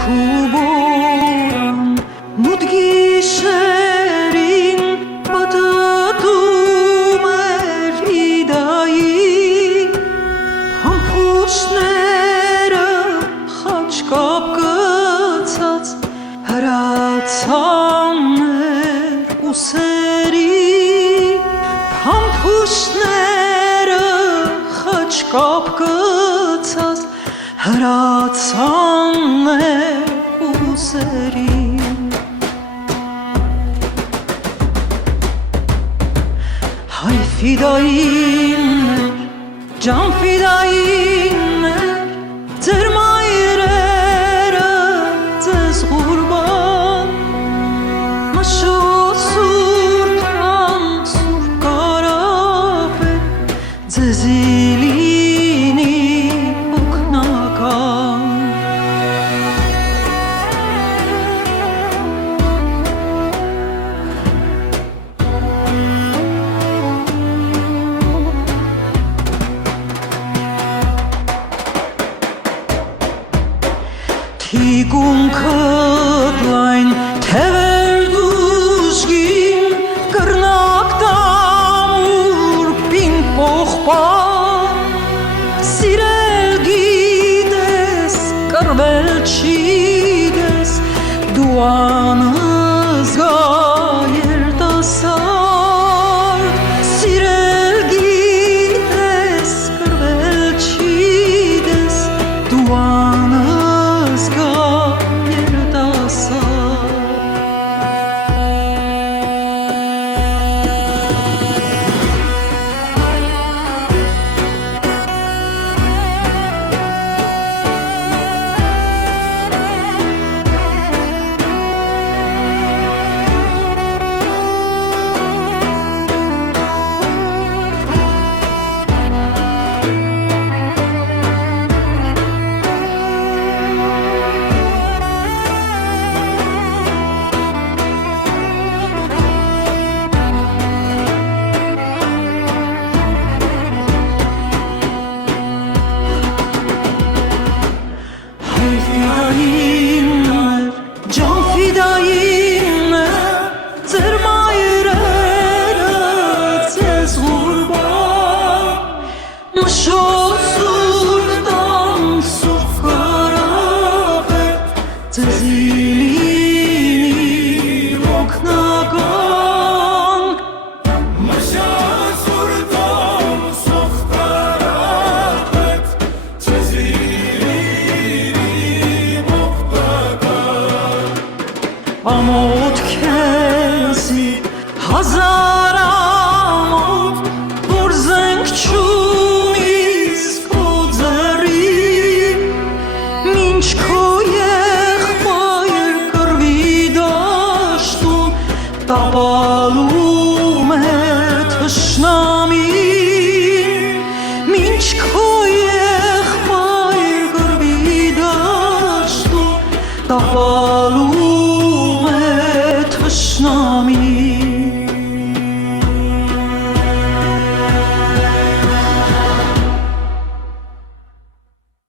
Kuboran mudgisherin patatum eridai Pampushները խաչկապ գցած հրացաններ ուսերի Փամփուշտները խաչկապ գցած հրացաններ ուսերի Հայ ֆիդայիններ, ջան ֆիդայիններ Ձեր մայրերը ձեզ ղուրբան Մշոտ սուրբան սուրբ կարապետ Ձեզի լինի օգնական Թիկունքդ լայն թևեր դուժգին կրնակ տամուր պին պողպան Սիրել գիտես, կրվել չիդես դու անզգա երիտասարդ Սիրել գիտես, կրվել չիդես դու Ջան ֆիդայիններ, ձեր մայրերը ձեզ ղուրբան Մշոտ սուրբ տան սուրբ կարապետ Ձեզի լինի օգնական Մշոտ սուրբ տան սուրբ կարապետ Ձեզի Ամոթ քեզի հազար ամոթ որ զենք չունիս քո ձեռին Մինչ քո եղբայր կռվի դաշտում տապալում է թշնամին Մինչ քո եղբայր կռվի դաշտում տապալում